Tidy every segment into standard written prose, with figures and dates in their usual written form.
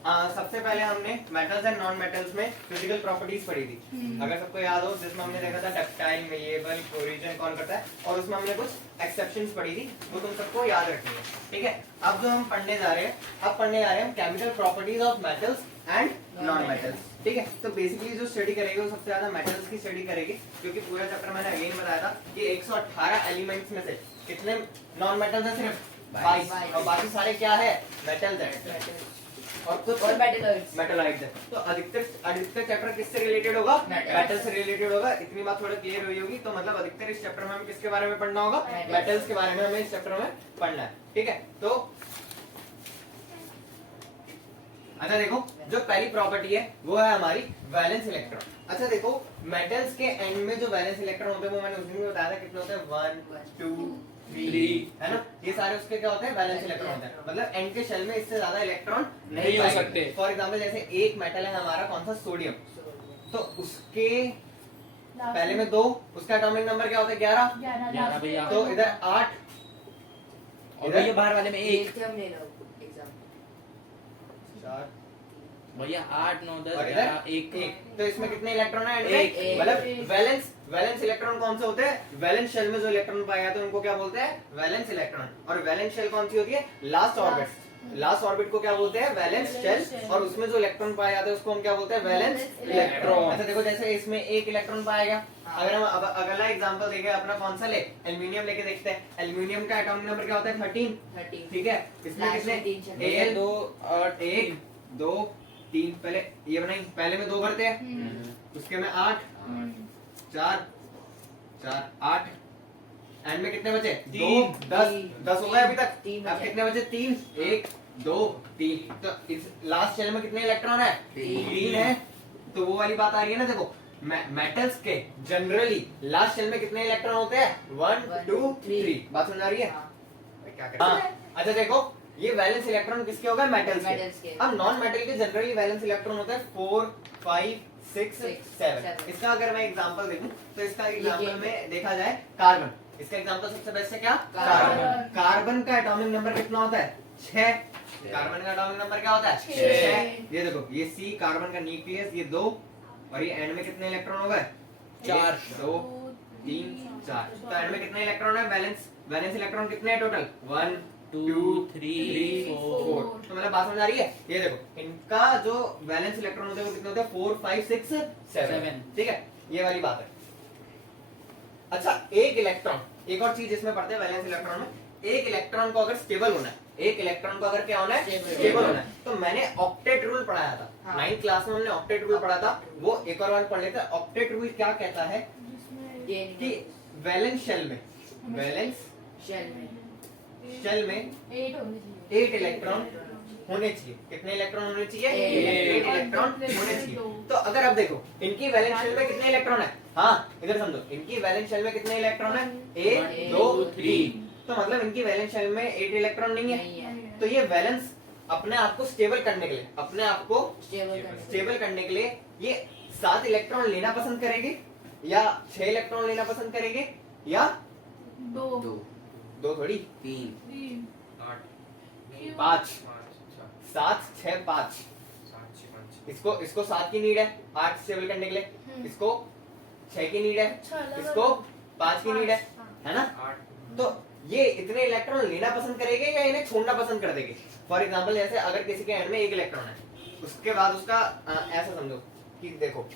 सबसे पहले हमने मेटल्स एंड नॉन मेटल्स में फिजिकल प्रॉपर्टीज पढ़ी थी, अगर सबको याद हो, जिसमें हमने देखा था डक्टाइल, मेलिएबल, कोरिजन कौन करता है, और उसमें हमने कुछ एक्सेप्शंस पढ़ी थी, वो तुम सबको याद रखनी है, ठीक है। अब जो हम पढ़ने जा रहे हैं, हम chemical properties of metals and non metals, ठीक है। तो बेसिकली जो स्टडी करेगी वो सबसे ज्यादा मेटल्स की स्टडी करेगी, क्योंकि पूरा चैप्टर मैंने अगेन बताया था कि 118 एलिमेंट्स में से कितने नॉन मेटल्स हैं, सिर्फ 22, और बाकी सारे क्या है, मेटल्स हैं, और कुछ और मेटलॉइड्स है। तो अधिकतर चैप्टर किससे रिलेटेड होगा, मेटल से रिलेटेड होगा। इतनी बात थोड़ा क्लियर हुई होगी। तो मतलब अधिकतर इस चैप्टर में हमें किसके बारे में पढ़ना होगा, मेटल्स के बारे में हमें इस चैप्टर में पढ़ना है, ठीक है। तो अच्छा देखो, जो पहली प्रॉपर्टी है वो है हमारी वैलेंस इलेक्ट्रॉन। अच्छा देखो, मेटल्स के एंड में जो वैलेंस इलेक्ट्रॉन होते हैं वो मैंने उस दिन भी बताया था, कितने होते हैं, 1 2 3, है ना। ये सारे उसके क्या होते हैं, वैलेंस इलेक्ट्रॉन होते हैं। मतलब एंड के शेल में इससे ज्यादा इलेक्ट्रॉन नहीं हो सकते। फॉर एग्जांपल जैसे एक मेटल है हमारा कौन सा, सोडियम, तो उसके पहले में 2, उसका एटॉमिक नंबर क्या होता है, 11 भैया। तो इधर 8, और ये बाहर वाले में 1, 4 भैया, 8 9 10 11 1। तो इसमें कितने इलेक्ट्रॉन है, मतलब वैलेंस इलेक्ट्रॉन कौन से होते हैं, वैलेंस शेल में जो इलेक्ट्रॉन पाया जाता है उनको क्या बोलते हैं, वैलेंस इलेक्ट्रॉन। और वैलेंस शेल कौन सी होती है, लास्ट ऑर्बिट को क्या बोलते हैं, वैलेंस शेल, और उसमें जो इलेक्ट्रॉन पाया जाता है उसको हम क्या बोलते हैं, वैलेंस इलेक्ट्रॉन। अच्छा देखो, जैसे इसमें 1 इलेक्ट्रॉन पाया गया, अगर हम अगला एग्जांपल देखें अपना, कौन सा ले, एल्युमिनियम लेके देखते हैं। एल्युमिनियम का एटॉमिक नंबर क्या होता है, 13, ठीक है। इसमें कितने, Al 2 और 1 2 3, पहले ये बनाई, पहले में 2 भरते हैं, उसके में 8 4 4 8, एंड में कितने बचे, 2 10 हो गए अभी तक। अब कितने बचे, 3 1 2 3। तो इस लास्ट शेल में कितने इलेक्ट्रॉन है, 3 है। तो वो वाली बात आ रही है ना, देखो मेटल्स के जनरली लास्ट शेल में कितने इलेक्ट्रॉन होते हैं, 1 2 3। बात समझ आ रही है, क्या करें। अच्छा देखो, ये वैलेंस इलेक्ट्रॉन किसके हो गए, मेटल्स के। अब नॉन मेटल के जनरली वैलेंस इलेक्ट्रॉन होते हैं 4 5 6 7। इसका अगर मैं एग्जांपल देखूं, तो इसका एग्जांपल में देखा जाए कार्बन, इसका एग्जांपल सबसे बेस्ट है क्या, कार्बन का एटॉमिक नंबर कितना होता है, 6। कार्बन का एटॉमिक नंबर क्या होता है, 6। ये देखो, ये C कार्बन का न्यूक्लियस, ये 2, और ये एंड में कितने इलेक्ट्रॉन हो गए, 4 2 3 4। तो एंड में कितने इलेक्ट्रॉन है, वैलेंस इलेक्ट्रॉन कितने हैं टोटल, 1 2 3 4। तो मतलब बात समझ आ रही है। ये देखो, इनका जो वैलेंस इलेक्ट्रॉन होते हैं वो कितने होते हैं, 4 5 6 7, ठीक है। ये वाली बात है। अच्छा, एक इलेक्ट्रॉन, एक और चीज इसमें पढ़ते हैं वैलेंस इलेक्ट्रॉन में, एक इलेक्ट्रॉन को अगर स्टेबल होना है, एक इलेक्ट्रॉन को अगर क्या होना है, स्टेबल होना है, तो मैंने ऑक्टेट रूल पढ़ाया था, 9th क्लास में हमने ऑक्टेट रूल पढ़ा था, वो एक और बार पढ़ लेते हैं। ऑक्टेट रूल क्या कहता है कि वैलेंस शेल में 8 इलेक्ट्रॉन होने चाहिए। कितने इलेक्ट्रॉन होने चाहिए, 8 इलेक्ट्रॉन होने चाहिए। तो अगर अब देखो, इनकी वैलेंस शेल में कितने इलेक्ट्रॉन है, हाँ इधर समझो, इनकी वैलेंस शेल में कितने इलेक्ट्रॉन है, 1 2 3। तो मतलब इनकी वैलेंस शेल में 8 इलेक्ट्रॉन नहीं है। तो ये वैलेंस अपने आप को स्टेबल करने के लिए, अपने आप को स्टेबल करने के लिए ये 7 इलेक्ट्रॉन लेना पसंद करेगी, या 6 इलेक्ट्रॉन लेना पसंद करेगी, या 2 थोड़ी 3 8 5 7 6 5। इसको 7 की नीड है 8 स्टेबल करने के लिए, इसको 6 की नीड है, इसको 5 की नीड है ना। तो ये इतने इलेक्ट्रॉन लेना पसंद करेंगे या इन्हें छोड़ना पसंद कर देंगे। फॉर एग्जांपल जैसे अगर किसी के एंड में 1 इलेक्ट्रॉन है, उसके बाद उसका ऐसा समझो कि देखो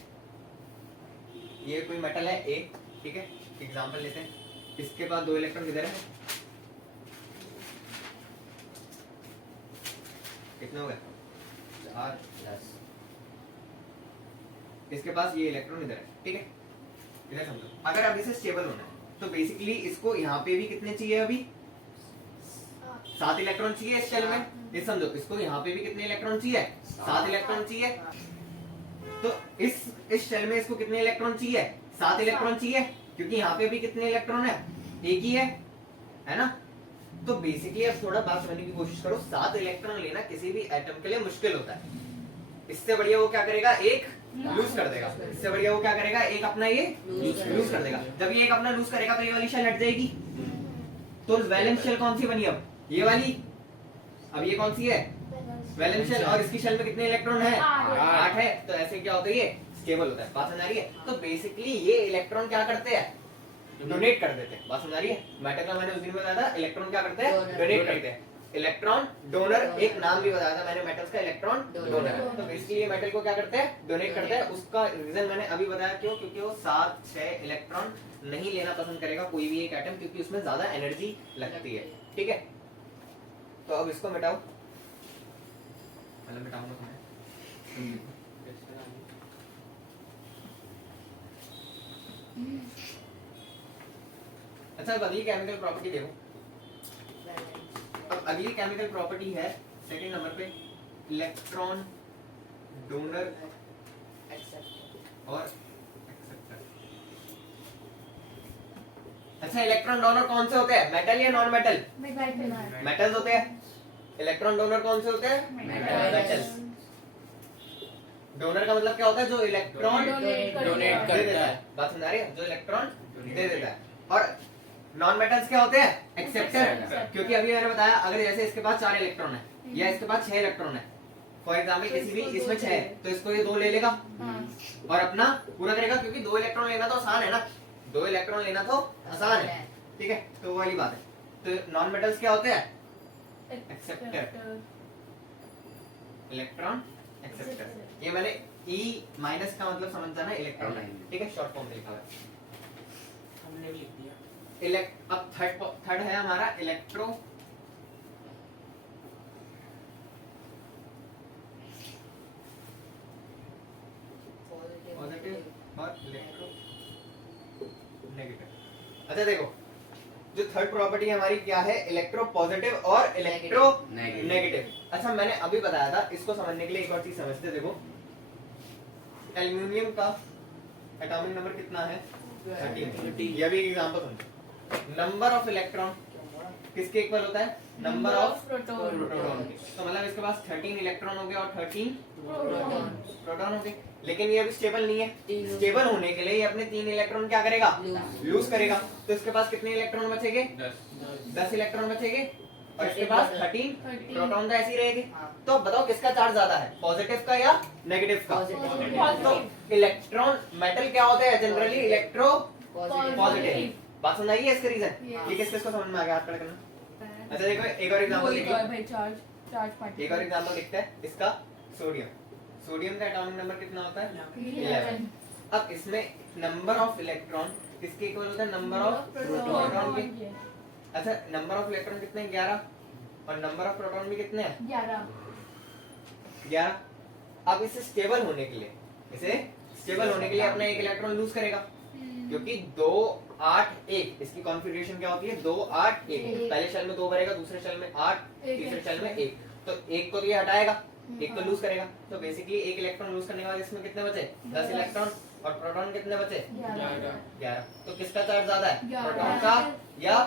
ये कोई मेटल है A, ठीक है, एग्जांपल लेते हैं, इसके बाद 2 इलेक्ट्रॉन इधर है, कितने हो गए, 4 10। इसके पास ये इलेक्ट्रॉन इधर है, ठीक है, इधर समझो। अगर अब इसे स्टेबल होना है तो बेसिकली इसको यहाँ पे भी कितने चाहिए, अभी 7 इलेक्ट्रॉन चाहिए इस शेल में। ये समझो, इसको यहाँ पे भी कितने इलेक्ट्रॉन चाहिए, 7 इलेक्ट्रॉन चाहिए। तो इस शेल में इसको कितने इलेक्ट्रॉन चाहिए, 7 इलेक्ट्रॉन चाहिए, क्योंकि यहाँ पे भी कितने इलेक्ट्रॉन है, 1 ही है ना। तो बेसिकली अब थोड़ा बात समझने की कोशिश करो, 7 इलेक्ट्रॉन लेना किसी भी एटम के लिए मुश्किल होता है। इससे बढ़िया वो क्या करेगा, एक लूज कर देगा। इससे बढ़िया वो क्या करेगा, एक अपना ये लूज कर देगा। जब ये एक अपना लूज करेगा तो ये वाली शेल हट जाएगी। तो वैलेंस शेल कौन सी बनी, अब ये वाली, अब ये कौन सी है, वैलेंस शेल और इसकी शेल में कितने इलेक्ट्रॉन है? 8 है। तो ऐसे क्या होता है, ये स्टेबल होता है। बात समझ आ रही है? तो बेसिकली ये इलेक्ट्रॉन क्या करते हैं, डोनेट कर देते हैं। बात समझ आ रही है? मेटल का मैंने उस दिन बताया था, इलेक्ट्रॉन क्या करते हैं, डोनेट करते हैं। इलेक्ट्रॉन डोनर, एक नाम भी बताया था मैंने मेटल्स का, इलेक्ट्रॉन डोनर। तो बेसिकली ये मेटल को क्या करते हैं, डोनेट करते हैं। उसका रीजन मैंने अभी बताया, क्यों? क्योंकि वो 7, 6 इलेक्ट्रॉन नहीं लेना पसंद करेगा कोई भी एक एटम, क्योंकि उसमें ज्यादा एनर्जी लगती है। ठीक है, तो अब इसको मिटाओ, मतलब मिटाऊंगा तुम्हें। अच्छा, अब अगली केमिकल प्रॉपर्टी देखो। अब अगली केमिकल प्रॉपर्टी है सेकंड नंबर पे, इलेक्ट्रॉन डोनर और एक्सेप्टर। अच्छा, इलेक्ट्रॉन डोनर कौन से होते हैं, मेटल या नॉन मेटल? मेटल्स होते हैं। इलेक्ट्रॉन डोनर कौन से होते हैं? मेटल। डोनर का मतलब क्या होता है, जो इलेक्ट्रॉन डोनेट कर देता है। बात समझ आ रही है? जो इलेक्ट्रॉन दे देता है। और नॉन मेटल्स क्या होते हैं, एक्सेप्टर। क्योंकि अभी मैंने बताया, अगर जैसे इसके पास 4 इलेक्ट्रॉन है या इसके पास 6 इलेक्ट्रॉन है, फॉर एग्जाम्पल किसी भी इसमें 6 है, तो इसको ये 2 ले लेगा और अपना पूरा करेगा, क्योंकि 2 इलेक्ट्रॉन लेना तो आसान है ना, 2 इलेक्ट्रॉन लेना तो आसान है। ठीक है, तो वो वाली बात है। तो नॉन मेटल्स क्या होते हैं, एक्सेप्टर, इलेक्ट्रॉन एक्सेप्टर। ये मैंने E माइनस का मतलब समझता ना, इलेक्ट्रॉन है। ठीक है, शॉर्ट फॉर्म में लिखा है हमने भी लिख दिया। अब थर्ड है हमारा इलेक्ट्रो पॉजिटिव और इलेक्ट्रो नेगेटिव। अच्छा देखो, जो थर्ड प्रॉपर्टी हमारी क्या है, इलेक्ट्रो पॉजिटिव और इलेक्ट्रो नेगेटिव। अच्छा, मैंने अभी बताया था, इसको समझने के लिए एक और चीज समझते। देखो, एल्युमिनियम का एटॉमिक नंबर कितना है, 13। ये भी एग्जांपल समझो। नंबर ऑफ इलेक्ट्रॉन किसके इक्वल होता है, नंबर ऑफ प्रोटॉन के। तो मतलब इसके पास 13 इलेक्ट्रॉन हो गए और 13 प्रोटॉन हो गए। लेकिन ये अभी स्टेबल नहीं है। स्टेबल होने के लिए ये अपने 3 इलेक्ट्रॉन क्या करेगा, लूज करेगा। तो इसके पास कितने इलेक्ट्रॉन बचेंगे, 10 इलेक्ट्रॉन बचेंगे। और इसके पास 13 प्रोटॉन तो ऐसे ही रहेंगे। तो बताओ किसका चार्ज ज्यादा है, पॉजिटिव का या नेगेटिव का? तो इलेक्ट्रॉन मेटल क्या होते हैं जनरली, इलेक्ट्रो पॉजिटिव। बात समझ आई है इसका रीजन? ये किसको समझ में आ गया, हाथ खड़ा करना। अच्छा देखो, एक और एग्जांपल देखो, एक और एग्जांपल लिखते हैं इसका, सोडियम। सोडियम का एटॉमिक नंबर कितना होता है, 11। अब इसमें नंबर ऑफ इलेक्ट्रॉन किसके इक्वल होता है, नंबर ऑफ प्रोटॉन के। अच्छा, नंबर ऑफ इलेक्ट्रॉन कितने हैं, 11, और नंबर ऑफ प्रोटॉन भी कितने हैं, 11। अब इसे स्टेबल होने के लिए, अपना एक इलेक्ट्रॉन लूज करेगा, क्योंकि 2, 8, 1 इसकी कॉन्फ़िगरेशन क्या होती है, 2, 8, 1। पहले शेल में 2 भरेगा, दूसरे शेल में 8, तीसरे शेल में 1। तो 1 को तो ये हटाएगा, 1 को लूज करेगा। तो बेसिकली एक इलेक्ट्रॉन लूज करने के बाद इसमें कितने बचे, 10 इलेक्ट्रॉन, और प्रोटॉन कितने बचे, 11। तो किसका चार्ज ज्यादा है, प्रोटॉन का या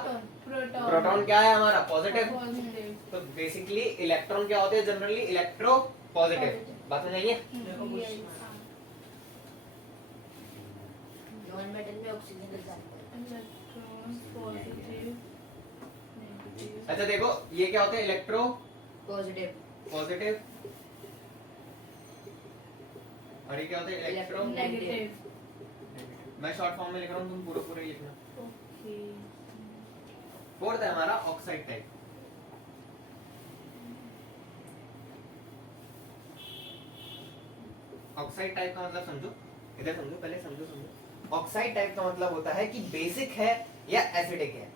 प्रोटॉन क्या है हमारा, पॉजिटिव। तो बेसिकली इलेक्ट्रॉन क्या होते हैं जनरली, इलेक्ट्रो पॉजिटिव। बात समझ है? नॉन मेटल में ऑक्सीजन अच्छा देखो, ये क्या होते हैं, इलेक्ट्रो पॉजिटिव और ये क्या होते हैं, इलेक्ट्रो नेगेटिव। मैं शॉर्ट फॉर्म में लिख रहा हूँ, तुम पूरा ही लिखना। फोर्थ है हमारा ऑक्साइड टाइप। ऑक्साइड टाइप का मतलब समझो, इधर समझो, पहले समझो। ऑक्साइड टाइप का मतलब होता है कि बेसिक है या एसिडिक है।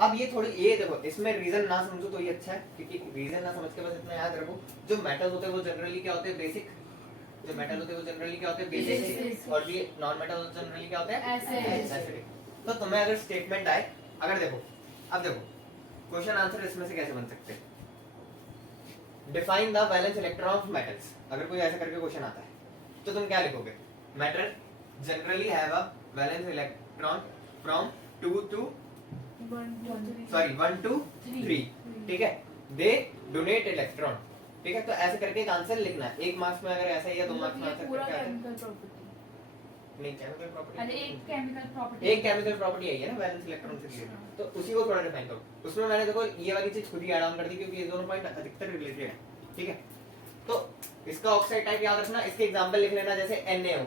अब ये थोड़ी, ये देखो, इसमें रीजन ना समझो तो ये अच्छा है, क्योंकि रीजन ना समझ के बस इतना याद रखो, जो मेटल्स होते हैं वो जनरली क्या होते हैं, बेसिक। जो मेटल होते हैं वो जनरली क्या होते हैं, बेसिक। और ये नॉन मेटल जनरली क्या होते हैं, एसिडिक। तो तुम्हें अगर स्टेटमेंट आए, अगर देखो, अब देखो क्वेश्चन आंसर इसमें से कैसे बन सकते हैं, define the valence electron of metals. अगर कोई ऐसा करके क्वेश्चन आता है तो तुम क्या लिखोगे, metal generally have a valence electron from 1 to 3। ठीक है, दे डोनेट इलेक्ट्रॉन। ठीक है, तो ऐसे करके एक आंसर लिखना है। 1 मार्क्स में अगर ऐसा ही है, 2 मार्क्स में आंसर करके आता है। नहीं, केमिकल प्रॉपर्टी, एक केमिकल प्रॉपर्टी आई है ना वैलेंस इलेक्ट्रॉन से रिलेटेड, तो उसी को थोड़ा डिफाइन करो। उसमें मैंने देखो ये वाली चीज खुद ही ऐड ऑन कर दी, क्योंकि ये दोनों पॉइंट अधिकतर रिलेटेड है। ठीक है, तो इसका ऑक्साइड टाइप याद रखना, इसके एग्जांपल लिख लेना, जैसे NaO।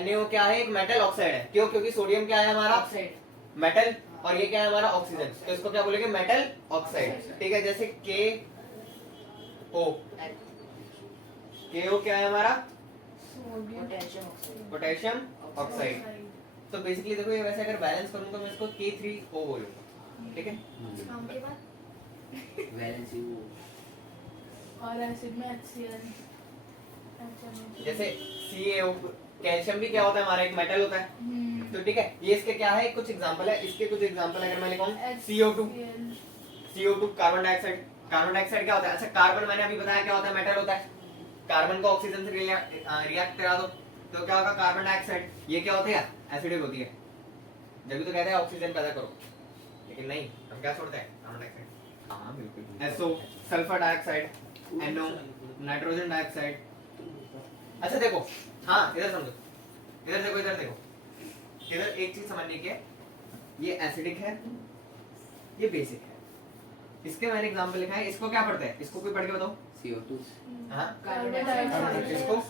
NaO क्या है? एक मेटल ऑक्साइड है। क्यों? क्योंकि सोडियम क्या है हमारा? ऑक्साइड। मेटल, और ये क्या है हमारा? ऑक्सीजन। तो इसको क्या बोलेंगे? Metal oxide. ठीक है, जैसे KO। KO क्या है हमारा? Potassium oxide. Potassium oxide. तो बेसिकली देखो, ये वैसे अगर बैलेंस करूँ तो मैं इसको K3O बोलूंगा। ठीक है, काम के बाद वैलेंसी वो और एसिड में HCl। जैसे CaO, कैल्शियम भी क्या होता है हमारा? एक मेटल होता है। तो ठीक है, ये इसके क्या है? कुछ एग्जांपल है। इसके कुछ एग्जांपल अगर मैं लिखूं, CO2 carbon dioxide. Carbon dioxide क्या होता है? अच्छा, कार्बन मैंने अभी बताया क्या होता है? मेटल होता है। कार्बन को ऑक्सीजन से रिएक्ट करा दो तो क्या होगा? Carbon dioxide. ये क्या होती है? एसिडिक होती है। जब तो कहते हैं ऑक्सीजन पैदा करो, लेकिन नहीं, हम क्या छोड़ते हैं? Carbon dioxide. हाँ बिल्कुल SO, sulphur dioxide, NO, nitrogen dioxide. अच्छा देखो, हाँ इधर समझो, इधर देखो, इधर देखो, इधर एक चीज समझने की है, ये एसिडिक है, ये बेसिक है। इसके मैंने एग्जांपल लिखा है। इसको क्या पढ़ते हैं? इसको कोई पढ़ के बताओ। CO2 हाँ, कार्बन डाइऑक्साइड। इसको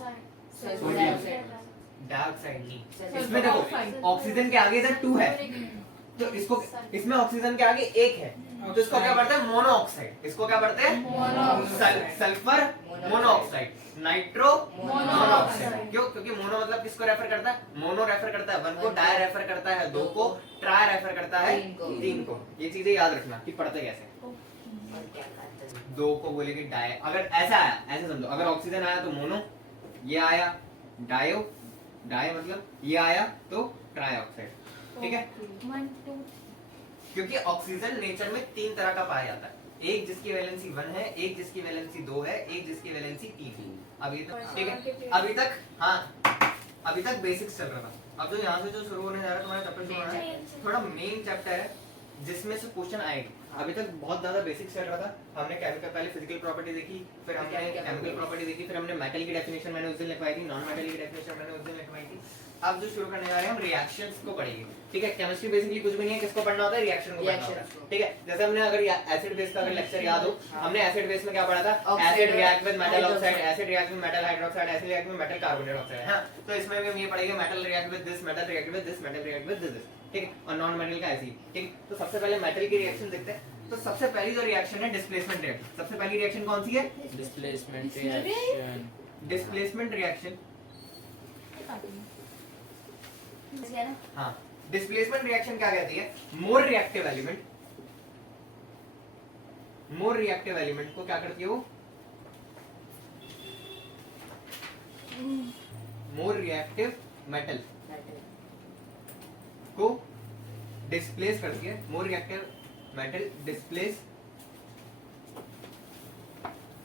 सोडियम डाइऑक्साइड नहीं। इसमें देखो, ऑक्सीजन के आगे इधर 2 है, तो इसको, इसमें ऑक्सीजन के आगे 1 है, तो इसको क्या पढ़ते हैं? मोनोऑक्साइड। इसको क्या पढ़ते हैं? Sulphur monoxide, nitro monoxide. क्यों? क्योंकि मोनो मतलब किसको रेफर करता है? मोनो रेफर करता है 1 को, डाई रेफर करता है 2 को, ट्राई रेफर करता है 3 को। ये चीजें याद रखना कि पढ़ते कैसे। और क्या करते हैं? 2 को बोलेंगे डाई। अगर ऐसा आया, ऐसे समझो, अगर ऑक्सीजन आया तो मोनो, ये आया डायो, डाई मतलब ये आया तो ट्राई ऑक्साइड। ठीक है, 1 2 क्योंकि ऑक्सीजन नेचर में 3 तरह का पाया जाता है। एक जिसकी वैलेंसी 1 है, एक जिसकी वैलेंसी 2 है, एक जिसकी वैलेंसी 3 है। अभी तक ठीक है, अभी तक हाँ, अभी तक बेसिक्स चल रहा था। अब तो यहाँ से जो शुरू होने जा रहा है तुम्हारा चैप्टर शुरू होना है, थोड़ा मेन चैप्टर है जिसमें से क्वेश्चन आएंगे। अभी तक बहुत ज्यादा बेसिक्स चल रहा था। हमने केमिकल, पहले फिजिकल प्रॉपर्टी देखी, फिर हमने केमिकल प्रॉपर्टी देखी, फिर हमने मेटल की डेफिनेशन मैंने उस दिन लिखवाई थी, नॉन मेटल की डेफिनेशन मैंने उस दिन लिखवाई थी। अब जो शुरू करने जा रहे हैं हम रिएक्शंस को पढ़ेंगे। ठीक है, केमिस्ट्री बेसिकली कुछ भी नहीं है, किसको पढ़ना होता है? रिएक्शन को पढ़ना होता है। ठीक है, जैसे हमने अगर एसिड बेस का अगर लेक्चर याद हो, हमने एसिड बेस में क्या पढ़ा था? Acid react with metal oxide, acid react with metal hydroxide, acid react with metal carbonate oxide. हां, तो इसमें भी हम ये पढ़ेंगे metal react with this, metal react with this, metal react with this. ठीक है, और नॉन मेटल का ऐसे ही। ठीक, तो सबसे पहले मेटल की रिएक्शन देखते हैं। तो सबसे पहली जो रिएक्शन है डिस्प्लेसमेंट रिएक्शन। सबसे पहली रिएक्शन कौन सी है? Displacement reaction. Displacement reaction. है ना? हाँ, डिस्प्लेसमेंट रिएक्शन क्या कहती है? मोर रिएक्टिव एलिमेंट, मोर रिएक्टिव एलिमेंट को क्या करती है? वो मोर रिएक्टिव मेटल को डिस्प्लेस करती है। More reactive metal displace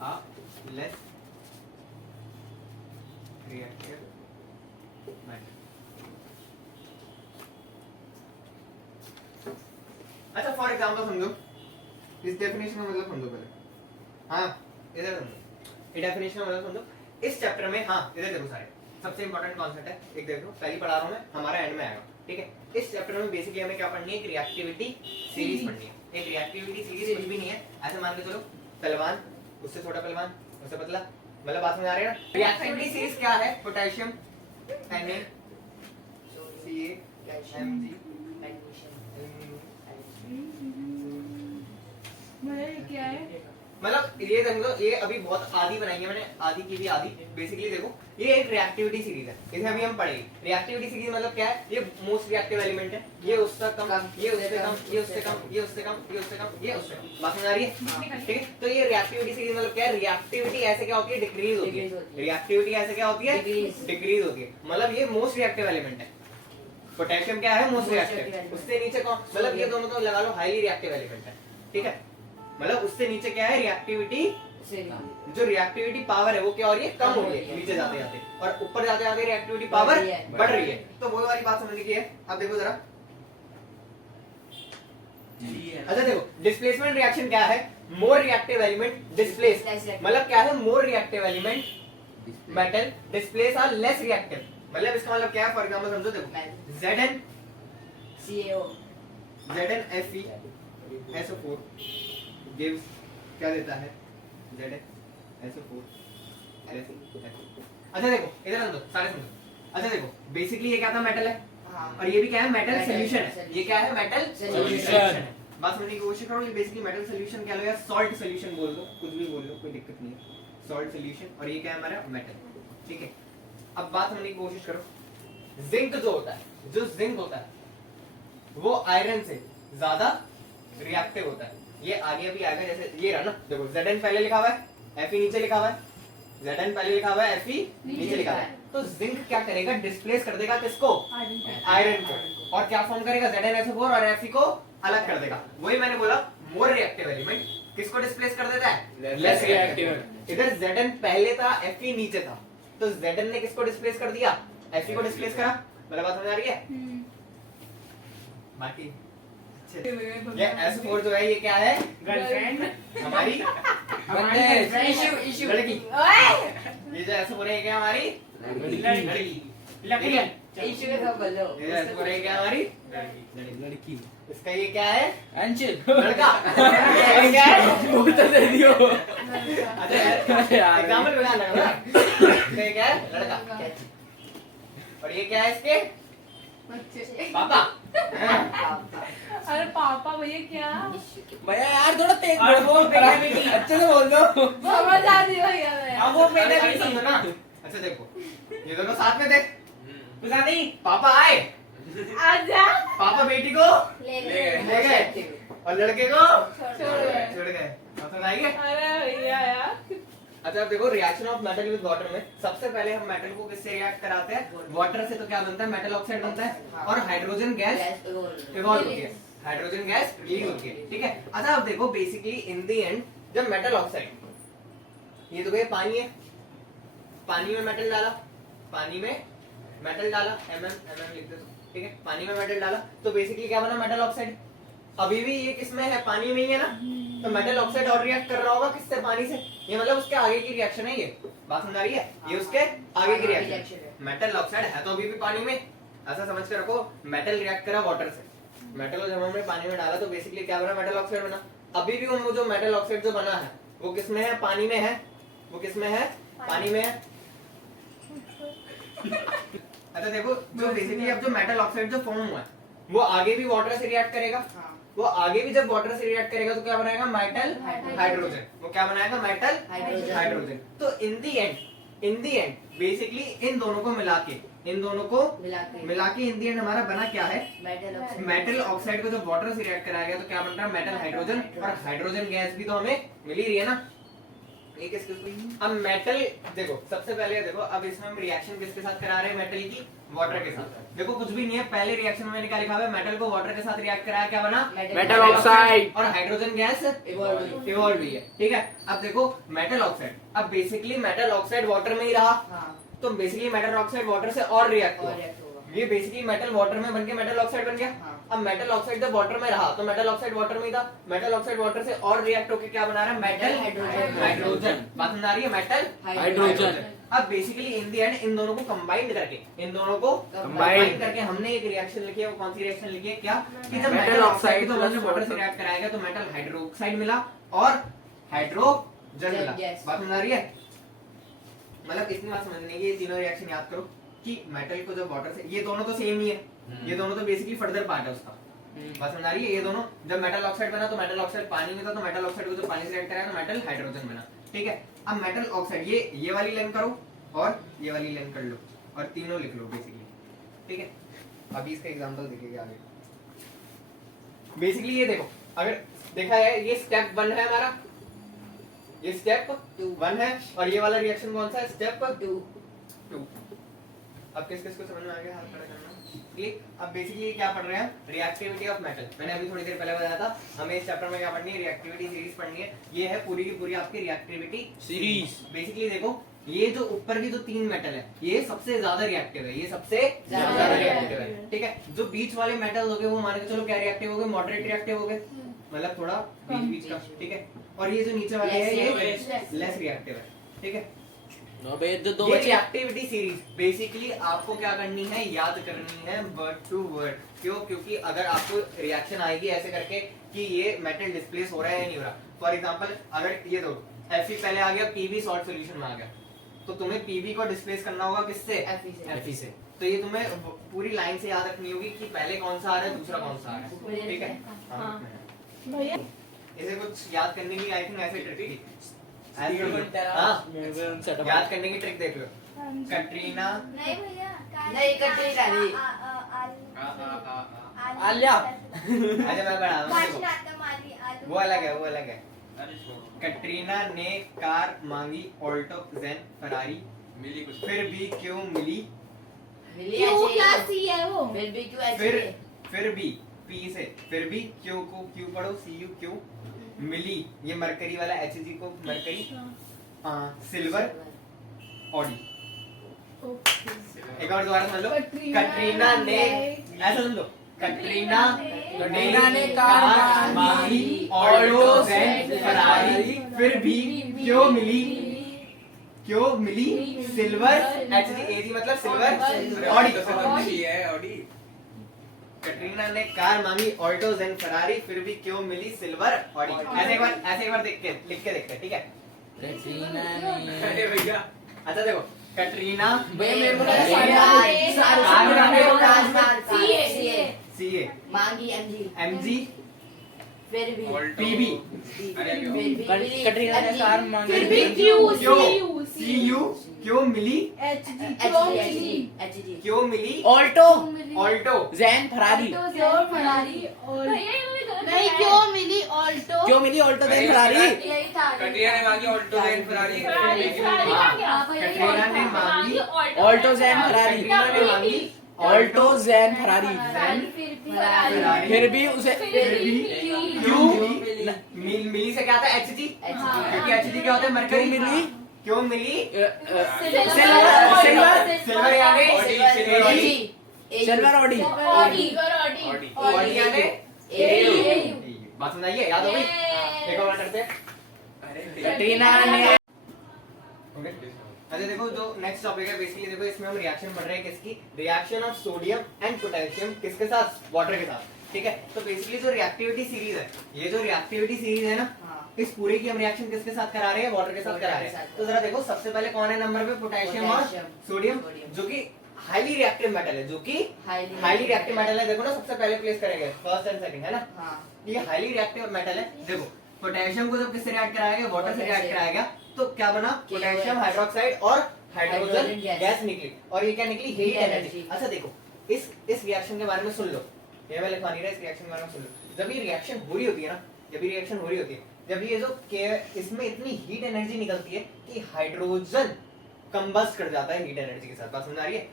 a less reactive metal। अच्छा, फॉर एग्जांपल समझो, इस डेफिनेशन का मतलब समझो पहले। हाँ, इधर समझो, ये डेफिनेशन का मतलब समझो। इस चैप्टर में, हाँ इधर देखो, सारे सबसे इंपॉर्टेंट कॉन्सेप्ट है, एक देखो, पहली पढ़ा रहा हूं मैं, हमारा एंड में आएगा। ठीक है, इस चैप्टर में बेसिकली हमें क्या पढ़नी है? एक रिएक्टिविटी सीरीज पढ़नी है। एक रिएक्टिविटी सीरीज कुछ भी नहीं है, ऐसे मान के चलो, पहलवान, उससे छोटा पहलवान, उससे पतला, मतलब बात में आ रही है ना? रिएक्टिविटी सीरीज क्या है? पोटेशियम Na CaMg क्या है? मतलब ये समझो, ये अभी बहुत आधी बनाई है मैंने, आधी की भी आधी। बेसिकली देखो, ये एक रिएक्टिविटी सीरीज है, इसे अभी हम पढ़ेंगे। रिएक्टिविटी सीरीज मतलब क्या है? ये मोस्ट रिएक्टिव एलिमेंट है, ये उससे कम, ये उससे कम, ये उससे कम, ये उससे कम, ये उससे कम, ये उससे कम। बात समझ आ रही है? ठीक है, तो ये रिएक्टिविटी सीरीज मतलब क्या है? रिएक्टिविटी ऐसे क्या होती है? डिक्रीज होती है। रिएक्टिविटी ऐसे क्या होती है? डिक्रीज होती है। मतलब ये मोस्ट रिएक्टिव एलिमेंट है। पोटेशियम क्या है? Most reactive. उससे नीचे कौन? मतलब ये दोनों तो लगा लो हाईली रिएक्टिव एलिमेंट है। ठीक है, मतलब उससे नीचे क्या है? रिएक्टिविटी, जो रिएक्टिविटी पावर है वो क्या हो रही है? कम हो रही है नीचे जाते जाते, और ऊपर जाते जाते रिएक्टिविटी पावर बढ़ रही है। तो वो वाली बात समझने की है। अब देखो जरा, अच्छा देखो, डिस्प्लेसमेंट रिएक्शन क्या है? मोर रिएक्टिव एलिमेंट डिस्प्लेस, मतलब क्या है? More reactive element metal displace are less reactive. मतलब इसका मतलब क्या है? फॉर एग्जांपल समझो, देखो ZnFeSO4 gives क्या देता है? Zn SO4 अच्छा देखो इधर समझो सारे समझो। अच्छा देखो बेसिकली ये क्या था मेटल है और ये भी क्या है मेटल सोल्यूशन है। ये क्या है मेटल सोल्यूशन है। बात समझने की कोशिश करो। ये बेसिकली मेटल सोल्यूशन क्या लो या सॉल्ट सोल्यूशन बोल दो कुछ भी बोल लो कोई दिक्कत नहीं है। सॉल्ट सोल्यूशन और ये क्या है हमारा मेटल ठीक है। अब बात समझने की कोशिश करो। जिंक जो होता है जो जिंक होता है वो आयरन से ज्यादा रिएक्टिव होता है। ये आगे भी आएगा जैसे ये रहा ना देखो Zn पहले लिखा हुआ है Fe नीचे लिखा हुआ है Zn पहले लिखा हुआ है Fe नीचे लिखा हुआ है। तो जिंक क्या करेगा डिस्प्लेस कर देगा किसको आयरन को और क्या फॉर्म करेगा ZnSO4 और Fe को अलग कर देगा। वही मैंने बोला मोर रिएक्टिव एलिमेंट किसको डिस्प्लेस कर देता है लेस रिएक्टिव। इधर Zn पहले था Fe नीचे था तो Zn ने किसको डिस्प्लेस कर दिया Fe को डिस्प्लेस करा। मतलब बात समझ आ रही है। बाकी ये S4 जो है ये क्या है गर्लफ्रेंड हमारी इशू लड़की। ये जो S4 है ये क्या हमारी लड़की। इशू के सब बोलो। ये S4 है क्या हमारी लड़की। इसका ये क्या है अंशिल लड़का। ये क्या है उत्तर दे दियो। अच्छा एग्जांपल बना लगा ना। इसका ये क्या है लड़का और ये क्या है इसके बच्चे। पापा। अरे पापा भैया क्या भैया यार थोड़ा तेज बोल अच्छे से बोल दो। समझ आ रही भैया अब वो मैंने मैंने भी समझो ना। अच्छा देखो ये दोनों साथ में थे नहीं पापा आए आजा पापा बेटी को ले ले गए और लड़के को छोड़ गए। समझ आई है। अरे भैया यार अच्छा अब देखो reaction of metal with water में सबसे पहले हम मेटल को किससे रिएक्ट कराते हैं वाटर से। तो क्या बनता है मेटल ऑक्साइड बनता है और हाइड्रोजन गैस इवॉल्व होती है। हाइड्रोजन गैस रिलीज होती है ठीक है। अच्छा अब देखो बेसिकली इन द एंड जब मेटल ऑक्साइड ये तो पानी है पानी में मेटल डाला एम लिख दो ठीक है। पानी में मेटल डाला तो बेसिकली क्या बना मेटल ऑक्साइड। अभी भी ये किसमें है पानी में ही है ना तो मेटल ऑक्साइड और रिएक्ट कर रहा होगा किससे पानी से। ये मतलब उसके आगे की रिएक्शन है। ये बात समझ आ रही है। ये उसके आगे की रिएक्शन मेटल ऑक्साइड है तो अभी भी पानी में ऐसा समझ के रखो मेटल रिएक्ट करा वाटर से। मेटल जब हमने पानी में डाला तो बेसिकली क्या बना मेटल ऑक्साइड बना। अभी भी वो जो मेटल ऑक्साइड जो बना है वो किसमें है पानी में है। वो किसमें है पानी में है। अच्छा देखो जो बेसिकली अब जो मेटल ऑक्साइड जो फॉर्म हुआ है वो आगे भी वाटर से रिएक्ट करेगा। वो आगे भी जब वाटर से रिएक्ट करेगा तो क्या बनाएगा मेटल हाइड्रोजन। वो क्या बनाएगा मेटल हाइड्रोजन। तो इन दी एंड बेसिकली इन दोनों को मिला के इन दी एंड हमारा बना क्या है मेटल ऑक्साइड को जब वाटर से रिएक्ट कराया गया तो क्या बन रहा है मेटल हाइड्रोजन और हाइड्रोजन गैस भी तो हमें मिल ही रही है ना। एक अब मेटल देखो सबसे पहले देखो अब इसमें हम रिएक्शन किसके साथ करा रहे हैं मेटल की वाटर के साथ। देखो कुछ भी नहीं है पहले रिएक्शन में मैंने क्या लिखा हुआ है मेटल को वाटर के साथ रिएक्ट कराया क्या बना मेटल ऑक्साइड और हाइड्रोजन गैस इवॉल्व हुई है ठीक है। अब देखो मेटल ऑक्साइड अब बेसिकली मेटल ऑक्साइड वाटर में ही रहा तो बेसिकली मेटल ऑक्साइड वाटर से और रिएक्ट हुआ। ये बेसिकली मेटल वाटर में बनके मेटल ऑक्साइड बन गया। अब मेटल ऑक्साइड जब वाटर में रहा तो मेटल ऑक्साइड वाटर में ही था। मेटल ऑक्साइड वाटर से और रिएक्ट होकर क्या बना रहा है मेटल हाइड्रोजन। बात समझ आ रही है मेटल हाइड्रोजन। अब basically in the and in दोनों को कंबाइन करके हमने एक रिएक्शन लिखी है। वो कौन सी रिएक्शन लिखी है क्या कि जब मेटल ऑक्साइड तो हमने वाटर से रिएक्ट कराया गया तो मेटल हाइड्रोक्साइड मिला और हाइड्रोजन मिला। बात समझ आ रही है। मतलब इतनी बात समझने की ये तीनों रिएक्शन याद करो कि मेटल को जब वाटर से ये दोनों तो सेम ही है। ये दोनों तो बेसिकली फर्दर पार्ट है उसका। बात समझ आ रही है। ये दोनों जब मेटल ऑक्साइड बना तो मेटल ऑक्साइड पानी में था तो मेटल ऑक्साइड को जब पानी से रिएक्ट कराया तो मेटल हाइड्रोजन बना ठीक है। अब मेटल ऑक्साइड ये वाली लाइन करो और ये वाली लाइन कर लो और तीनों लिख लो बेसिकली ठीक है। अभी इसका एग्जांपल देखिए आगे। बेसिकली ये देखो अगर देखा है ये स्टेप 1 है हमारा ये स्टेप 1 है और ये वाला रिएक्शन कौन सा है स्टेप 2। अब किस किस को समझ में आ गया हाथ खड़ा करना ठीक। अब बेसिकली ये क्या पढ़ रहे हैं रिएक्टिविटी ऑफ मेटल। मैंने अभी थोड़ी देर पहले बताया था हमें इस चैप्टर में क्या पढ़नी है रिएक्टिविटी सीरीज पढ़नी है। ये है पूरी की पूरी आपकी रिएक्टिविटी सीरीज। बेसिकली देखो ये जो ऊपर की जो 3 मेटल है ये सबसे ज्यादा रिएक्टिव है। ये सबसे ज्यादा रिएक्टिव है ठीक है। जो बीच वाले मेटल हो गए वो मान के चलो क्या रिएक्टिव हो गए मॉडरेट रिएक्टिव हो गए मतलब थोड़ा बीच का ठीक है। और ये जो नीचे वाले है ये लेस रिएक्टिव है ठीक है। ये रिएक्टिविटी सीरीज बेसिकली आपको क्या करनी है याद करनी है वर्ड टू वर्ड। क्यों क्योंकि अगर आपको रिएक्शन आएगी ऐसे करके कि ये मेटल डिस्प्लेस हो रहा है या नहीं हो रहा। फॉर एग्जांपल अगर ये दो Fe पहले आ गया, Pb सॉल्ट सॉल्यूशन में आ गया, तो तुम्हें Pb को डिस्प्लेस करना होगा किससे? Fe से। तो ये तुम्हें पूरी लाइन से याद रखनी होगी कि पहले कौन सा आ रहा है, दूसरा कौन सा आ रहा है, ठीक है? हाँ। हाँ। भैया इसे कुछ याद करने की आई थिंक ऐसे ट्रिक थी। हाँ, सेटअप याद करने की ट्रिक देख लो। कटरीना नहीं भैया नहीं, कटरीना नहीं। आलिया। अच्छा मैं बढ़ा रहा हूँ, देखो। वो अलग है, वो अलग है। अरे छोड़ो, कटरीना ने कार मांगी, ऑल्टो, जेन, फरारी, मिली कुछ फिर भी क्यों मिली? क्यों क्या सी है वो? फिर भी क्यों फिर भी पी से, फिर भी क्यों को क्यों पढ़ो, सी यू क्यों मिली, ये मरकरी वाला, एच जी को मरकरी, सिल्वर, ऑडी। एक और दोबारा समझ लो। कटरीना ने, ऐसा समझ लो, कटरीना ने कार मांगी, ऑल्टो, जेन, फरारी, फिर भी क्यों मिली सिल्वर, एच जी मतलब सिल्वर, ऑडी। तो सब मिली है ऑडी। कटरीना ने कार मांगी, ऑल्टो, जेन, फरारी, फिर भी क्यों मिली सिल्वर, ऑडी। ऐसे एक बार लिख के देखते हैं, ठीक है? अरे भैया अच्छा देखो, कटरीना भैया मेरे को सीए, मांगी एमजी, एमजी, फिर भी ऑल्टो, पीबी, अरे फिर भी कटरीना ने कार मांगी, फिर भी क्यों क्यों, सीयू क्यों मिली, एचजी क्यों मिली? एचडी क्यों मिली ऑल्टो, ऑल्टो, जैन, फरारी। क्यों फरारी और नहीं क्यों मिली ऑल्टो? क्यों मिली ऑल्टो जैन फरारी? यही था। कटरीना ने मांगी ऑल्टो देन फरारी, फरारी हाँ, क्या? कटरीना ने मांगी, ऑल्टो जैन फरारी, कटरीना ने मांगी, ऑल्टो जैन फरारी, फरारी, फिर भी उसे फिर भी क्यों मिली से क्या आता है, एच जी, क्योंकि एच जी क्या होता है, मरकरी। क्यों मिली सिल्वर यानी सिल्वर ऑडी, ऑडी यानी एयू। बात सुनाइए, याद हो गई? एक और करते हैं। कटरीना ने अच्छा देखो, जो नेक्स्ट टॉपिक है बेसिकली, देखो इसमें हम रिएक्शन पढ़ रहे हैं किसकी, reaction of sodium and potassium, किसके साथ, वाटर के साथ, ठीक है? तो बेसिकली जो रिएक्टिविटी सीरीज है, ये जो रिएक्टिविटी सीरीज है ना, इस पूरे की हम रिएक्शन किसके साथ करा रहे हैं, वाटर के साथ करा रहे हैं। तो जरा देखो, सबसे पहले कौन है नंबर पे, पोटेशियम और सोडियम, जो कि हाईली रिएक्टिव मेटल है, जो कि हाईली रिएक्टिव मेटल है। देखो ना, सबसे पहले प्लेस करेंगे फर्स्ट एंड सेकंड, है ना? ये हाईली रिएक्टिव मेटल है। देखो पोटेशियम को जब किससे रिएक्ट कराया गया, वाटर से रिएक्ट कराया गया, तो क्या बना, पोटेशियम हाइड्रोक्साइड और हाइड्रोजन गैस निकली, और ये क्या निकली, हीट एनर्जी। अच्छा देखो, इस रिएक्शन के बारे में सुन लो, ये मैं लिखवा नहीं रहा, इस रिएक्शन के बारे में सुन लो। जब ये रिएक्शन हो रही होती है ना, जब ये रिएक्शन हो रही होती है, जब ये जो इसमें इतनी हीट एनर्जी निकलती है कि हाइड्रोजन कंबस्ट कर जाता है हीट एनर्जी के साथ। बात समझ आ रही है?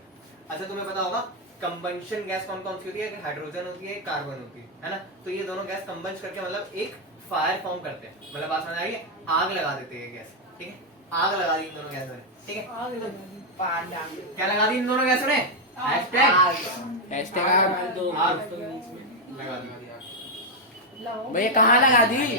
अच्छा तुम्हें पता होगा कंबंशन गैस कौन कौन सी होती है, हाइड्रोजन होती है, कार्बन होती है ना? तो ये दोनों गैस कंबंश करके मतलब एक फायर फॉर्म करते हैं, मतलब बात समझ आ रही है, आग लगा देते हैं गैस, ठीक है? आग लगा दी इन दोनों गैसों ने, ठीक है? क्या लगा दी इन दोनों गैसों ने, हैशटैग आग लगा दी। भैया कहाँ लगा दी?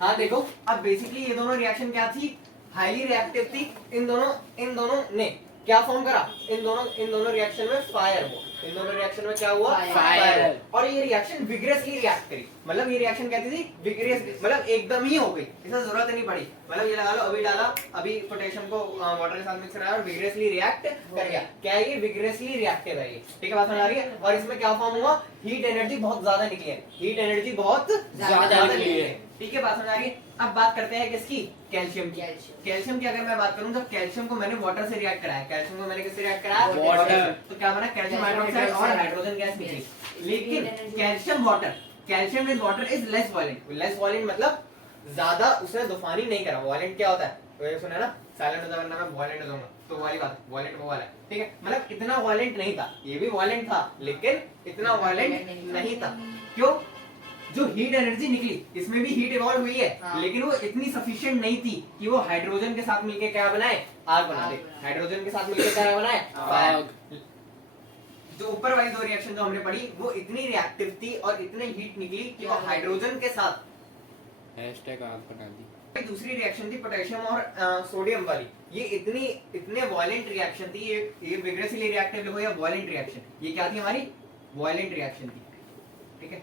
हाँ देखो, अब बेसिकली ये दोनों रिएक्शन क्या थी, हाईली रिएक्टिव थी। इन दोनों ने क्या फॉर्म करा, इन दोनों रिएक्शन में फायर हुआ, इन दोनों रिएक्शन में क्या हुआ, फायर। और ये रिएक्शन विग्रेसली रिएक्ट करी, मतलब ये रिएक्शन कहती थी विग्रेस, मतलब एकदम ही हो गई, इसे जरूरत नहीं पड़ी, मतलब ये लगा लो अभी डाला, अभी पोटेशियम को वाटर के साथ मिक्स कराया और विग्रेसली रिएक्ट कर गया। क्या है ये, विग्रेसली रिएक्टिव है ये, ठीक है? बात समझ आ रही है? और इसमें क्या फॉर्म हुआ, हीट एनर्जी बहुत ज्यादा निकली है, हीट एनर्जी बहुत ज्यादा निकली है, ठीक है? बात समझ आ रही है? अब बात करते हैं किसकी, कैल्शियम की। कैल्शियम की अगर मैं बात करूं, जब कैल्शियम को मैंने वाटर से रिएक्ट कराया, कैल्शियम को मैंने किससे रिएक्ट कराया, वाटर, तो क्या बना, कैल्शियम हाइड्रोक्साइड और हाइड्रोजन गैस निकली। लेकिन calcium with water is less वॉलेंट। Less वॉलेंट मतलब ज्यादा उसने तूफानी नहीं करा। वॉलेंट क्या होता है, तो ये सुना ना, साइलेंट होता वरना मैं वॉलेंट हो जाऊंगा, तो वाली बात, वॉलेंट वो वाला है, ठीक है? मतलब इतना वॉलेंट नहीं था, ये भी वॉलेंट था लेकिन इतना वॉलेंट नहीं था। क्यों? जो हीट एनर्जी निकली, इसमें भी हीट इवॉल्व हुई है, लेकिन वो इतनी सफिशिएंट नहीं थी कि वो हाइड्रोजन के साथ मिलके क्या बनाए, आग बना दे। हाइड्रोजन के साथ मिलके क्या बनाए, आग। जो ऊपर वाली दो रिएक्शन जो हमने पढ़ी, वो इतनी रिएक्टिव थी और इतनी हीट निकली कि वो हाइड्रोजन के साथ हैशटैग आग बना दी। दूसरी रिएक्शन थी पोटेशियम और सोडियम वाली, ये इतने वॉयलेंट रिएक्शन थी, ये विग्रेसली रिएक्टिव हो या वॉयलेंट रिएक्शन, ये क्या थी हमारी, वॉयलेंट रिएक्शन थी, ठीक है?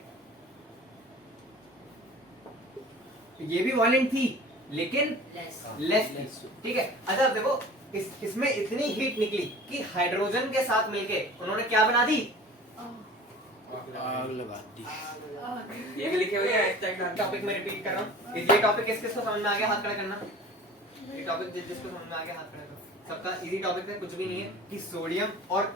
ये भी वॉयलेंट थी लेकिन लेस लेस थी, ठीक है। अच्छा अब देखो इसमें इतनी हीट निकली कि हाइड्रोजन के साथ मिलके उन्होंने क्या बना दी, आग लगा दी। ये भी लिखे हुए हैं hashtag डाल। टॉपिक में रिपीट कर रहा हूँ। ये टॉपिक किस किस को समझ में आ गया, हाथ खड़ा करना। ये टॉपिक जिसको समझ में आ गया हाथ खड़ा करो। सबका इजी टॉपिक है, कुछ भी नहीं है कि सोडियम और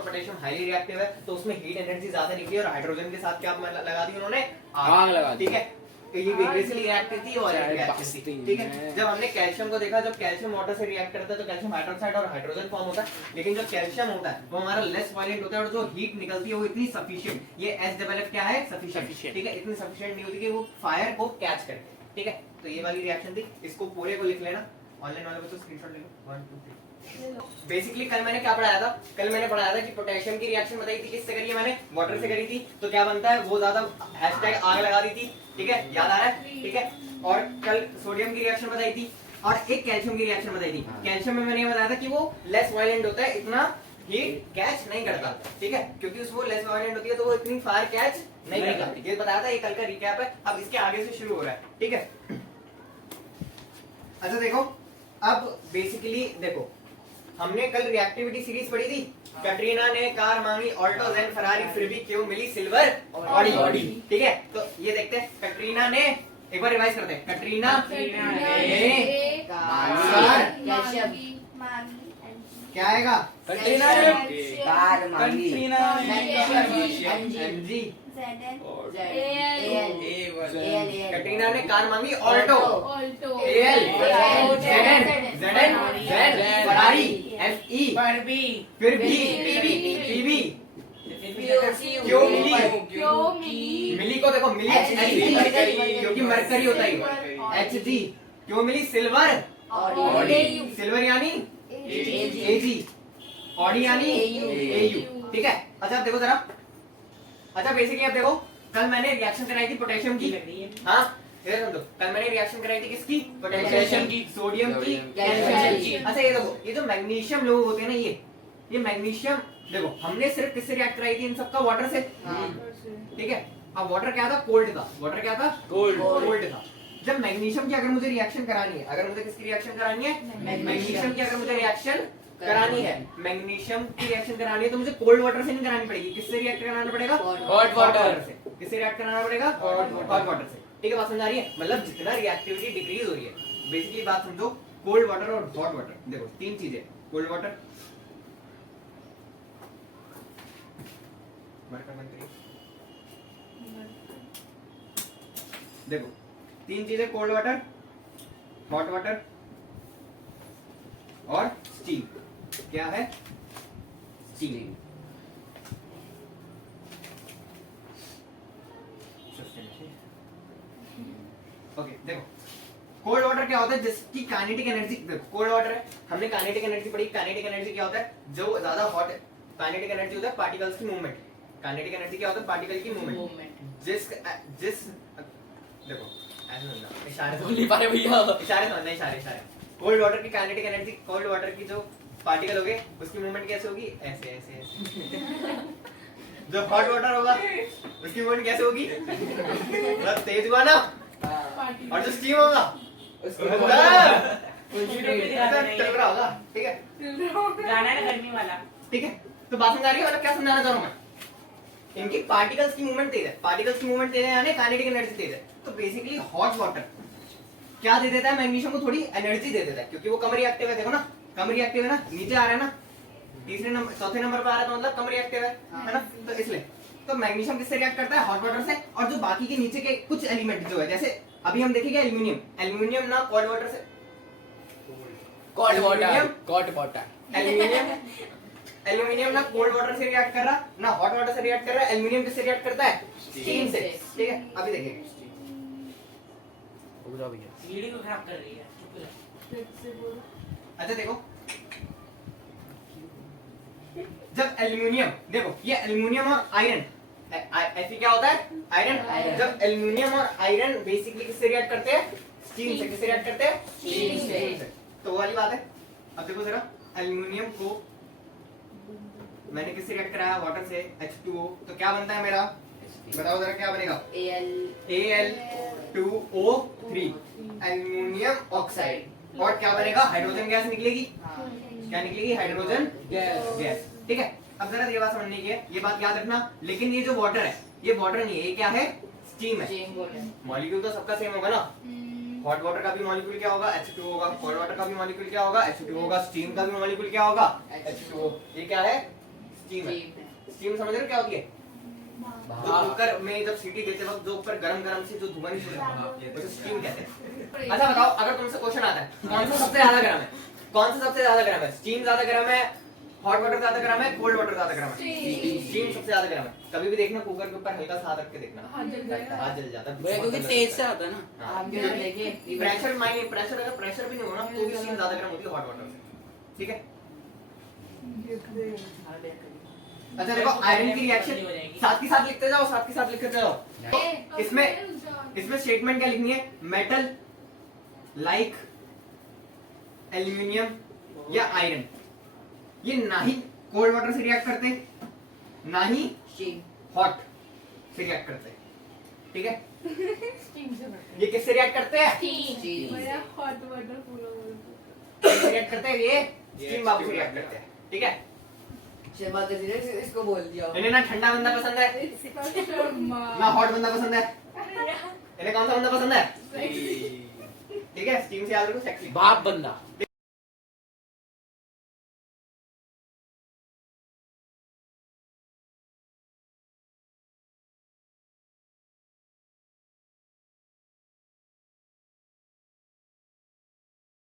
पोटेशियम हाईली रिएक्टिव है, तो उसमें हीट एनर्जी ज्यादा निकली और हाइड्रोजन के साथ क्या लगा दी उन्होंने, आग लगा दी। ठीक है। तो ये विग्रेसली रिएक्टिव थी और चाहे रिएक्टिव बस्ती थी, ठीक है। में। जब हमने कैल्शियम को देखा, जब कैल्शियम वाटर से रिएक्ट करता है तो कैल्शियम हाइड्रोक्साइड और हाइड्रोजन फॉर्म होता है, लेकिन जो कैल्शियम होता है वो हमारा लेस वायलेंट होता है और जो हीट निकलती है वो इतनी सफिशिएंट, ये H क्या है, सफिशिएंट, ठीक है। इतनी सफिशिएंट नहीं होती कि वो फायर को कैच करे, ठीक है। तो ये वाली रिएक्शन थी, इसको पूरे को लिख लेना। ऑनलाइन वाले बच्चों स्क्रीनशॉट ले लो। 1 2 3 बेसिकली कल मैंने क्या पढ़ाया था, कल मैंने पढ़ाया था कि पोटेशियम की रिएक्शन बताई थी, किससे करी है मैंने, वाटर से करी थी। तो क्या बनता है, वो ज्यादा हैशटैग आग लगा दी थी, ठीक है, याद आ रहा है, ठीक है। और कल सोडियम की रिएक्शन बताई थी और एक कैल्शियम की रिएक्शन बताई थी। कैल्शियम में मैंने ये बताया था कि वो लेस वायलेंट होता है, इतना हीट कैच नहीं करता, ठीक है, क्योंकि उसको लेस वायलेंट होती है तो वो इतनी फायर कैच नहीं करता। ये बताया था, ये कल का रिकैप है। अब इसके आगे से शुरू हो रहा है, ठीक है। अच्छा देखो, अब बेसिकली देखो, हमने कल रिएक्टिविटी सीरीज पढ़ी थी। कैटरीना ने कार मांगी ऑल्टो ज़ेन फरारी, फिर भी क्यों मिली सिल्वर ऑडी, ठीक है। तो ये देखते हैं, कैटरीना ने, एक बार रिवाइज करते हैं। कैटरीना ने कैल्शियम क्या आएगा, कैटरीना ने कार मांगी कैटरीना ने एमजी। कैटरीना ने कैटरीना कार मांगी Alto, Alto L Z Ferrari, FE, फिर भी पीबी क्यों मिली, मिली को देखो, मिली HG, क्योंकि मरकरी होता है, एचजी। क्यों मिली सिल्वर, सिल्वर यानी एजी, ऑडी यानी एयू, ठीक है। अच्छा अब देखो जरा, अच्छा बेसिकली अब देखो, कल मैंने रिएक्शन कराई थी पोटेशियम की, हाँ इधर सुन दो। कल मैंने रिएक्शन कराई थी किसकी, पोटेशियम की, सोडियम की, कैल्शियम की। अच्छा ये देखो, ये जो मैग्नीशियम लोग होते हैं ना, ये मैग्नीशियम देखो, हमने सिर्फ किससे रिएक्ट कराई थी इन सबका, वाटर से, ठीक है। अब वाटर क्या था, कोल्ड था, वाटर क्या था, कोल्ड था। जब मैग्नीशियम की अगर मुझे रिएक्शन करानी है, अगर मुझे किसकी रिएक्शन करानी है, मैग्नीशियम की अगर मुझे रिएक्शन करानी है, मैग्नीशियम की रिएक्शन करानी है तो मुझे कोल्ड वाटर से नहीं करानी पड़ेगी, किससे रिएक्ट कराना पड़ेगा, हॉट वाटर से। किससे रिएक्ट कराना पड़ेगा, हॉट वाटर से, ठीक है। बात समझ आ रही है, मतलब जितना रिएक्टिविटी डिक्रीज हो रही है, बेसिकली बात समझो, कोल्ड वाटर और हॉट वाटर, देखो तीन चीजें, कोल्ड वाटर, देखो तीन चीजें, कोल्ड वाटर, हॉट वाटर और स्टीम। क्या है, स्टीम। ओके देखो, कोल्ड वाटर क्या होता है, जिसकी काइनेटिक एनर्जी, देखो कोल्ड वाटर है, हमने काइनेटिक एनर्जी पढ़ी। काइनेटिक एनर्जी क्या होता है, जो ज्यादा हॉट है, काइनेटिक एनर्जी होता है पार्टिकल्स की मूवमेंट। काइनेटिक एनर्जी क्या होता है, पार्टिकल की मूवमेंट। जिस देखो ऐसे समझना, इशारे बोल नहीं पा रहे भैया। इशारे समझना, इशारे। कोल्ड वाटर की काइनेटिक एनर्जी, कोल्ड वाटर की जो पार्टिकल होगे उसकी मूवमेंट कैसे होगी, ऐसे ऐसे ऐसे। जो हॉट वाटर होगा उसकी मूवमेंट कैसे होगी, मतलब तेज हुआ ना, और जो स्टीम होगा उसकी टकरा होगा, ठीक है। गाना है ना गर्मी वाला, ठीक है, तो बात समझ आ रही है, मतलब क्या समझाना चाह रहा हूं मैं, इनकी पार्टिकल्स की मूवमेंट तेज है, पार्टिकल्स की मूवमेंट तेज है यानी काइनेटिक एनर्जी तेज है। तो बेसिकली हॉट वाटर क्या दे देता है, मैग्नीशियम को थोड़ी एनर्जी दे देता है, क्योंकि वो कम रिएक्टिव है। देखो ना, कम रिएक्टिव है ना, नीचे आ रहा है ना, तीसरे नंबर चौथे नंबर पर आ रहा है, तो मतलब कम रिएक्टिव है ना। तो इसलिए तो मैग्नीशियम किससे रिएक्ट करता है, हॉट वाटर से। और जो बाकी के नीचे के कुछ एलिमेंट जो है, जैसे अभी हम देखेंगे एल्यूमिनियम, एल्यूमिनियम ना कोल्ड वाटर से, एल्यूमिनियम ना कोल्ड वाटर से रिएक्ट कर रहा, ना हॉट वाटर से रिएक्ट कर रहा है। एल्यूमिनियम किससे रिएक्ट करता है, स्टीम से, ठीक है। अभी देखिए, लीडिंग को खराब कर रही है। अच्छा देखो, जब एल्यूमिनियम, देखो ये एल्यूमिनियम और आयरन, ऐसे क्या होता है, आयरन। जब एल्यूमिनियम और आयरन बेसिकली किससे रिएक्ट करते हैं, स्टीम से। किससे रिएक्ट करते हैं, स्टीम से। तो वो वाली बात है। अब देखो जरा, एल्यूमिनियम को मैंने किससे रिएक्ट कराया, वाटर से, H2O, तो क्या बनता है मेरा बताओ जरा क्या बनेगा? Al Al2O3 aluminium oxide. और क्या बनेगा? हाइड्रोजन गैस निकलेगी। क्या निकलेगी? Hydrogen gas. ठीक है, अब जरा ये बात समझने की है, ये बात याद रखना। लेकिन ये जो वाटर है, ये वाटर नहीं है, ये क्या है? स्टीम है। मॉलिक्यूल तो सबका सेम होगा ना। हॉट वाटर का भी मॉलिक्यूल क्या होगा? H2O होगा। कोल्ड वाटर का भी मॉलिक्यूल क्या होगा? H2O होगा। स्टीम का भी मॉलिक्यूल क्या होगा? H2O। ये क्या है? स्टीम है। स्टीम समझ रहे हो क्या होती है? जो कुकर में जब सीटी देते वक्त जो ऊपर गरम से जो धुआं निकलता है उसे स्टीम कहते हैं। अच्छा बताओ, अगर तुमसे क्वेश्चन आता है कौन सा सबसे ज्यादा गर्म है? कौन सा सबसे ज्यादा गर्म है? स्टीम ज्यादा गर्म है, हॉट वाटर ज्यादा गर्म है, कोल्ड वाटर ज्यादा गर्म है? स्टीम सबसे ज्यादा गर्म है। कभी भी देखना कुकर के ऊपर हल्का सा हाथ रख के देखना, हाथ जल जाता है। भैया क्योंकि तेज से आता है ना। प्रेशर अगर प्रेशर भी नहीं हो ना तो भी स्टीम ज्यादा गर्म होती है हॉट वाटर से। ठीक है, अच्छा देखो आयरन की रिएक्शन साथ के साथ लिखते जाओ, साथ के साथ लिखते जाओ। इसमें स्टेटमेंट क्या लिखनी है? मेटल लाइक एल्यूमिनियम या आयरन ये ना ही कोल्ड वाटर से रिएक्ट करते ना ही हॉट से रिएक्ट करते। ठीक है, ये किससे रिएक्ट करते हैं? रिएक्ट करते हैं ये स्टीम बाबू से रिएक्ट करते हैं। ठीक है, इसको बोल दिया। इन्हें ना ठंडा बंदा पसंद है ना हॉट बंदा पसंद है। इन्हें कौन सा बंदा पसंद है? ठीक है, स्टीम से याद रखो, सेक्सी बाप बंदा।